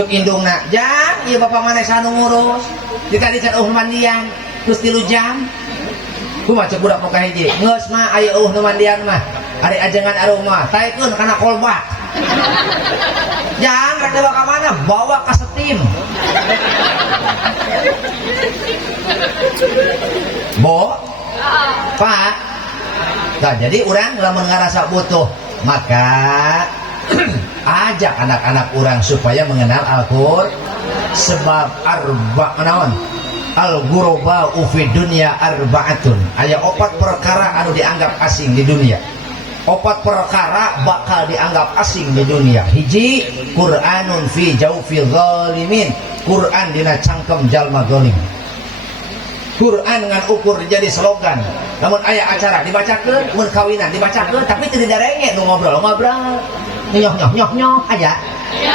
cuk indungna jang iya bapak mana sanu ngurus dikalikan mandian terus 3 jam kumaha cuk budak muka hiji geus mah aya mandian mah ari ajengan aruma taekeun kana kolbak jang rek bawa ka mana bawa ka setim bo pak nah, jadi orang lamun ngarasa butuh maka ajak anak-anak orang supaya mengenal Al-Qur'an sebab naon al-ghuraba fi dunya arba'atun aya 4 perkara anu dianggap asing di dunia 4 perkara bakal dianggap asing di dunia hiji Qur'anun fi jawfi zalimin Quran dina cangkem jalma zalim Quran dengan ukur jadi slogan namun ayah acara dibacakeun mun kawinan dibacakeun tapi teu didarenge nu ngobrol nyoh aja ya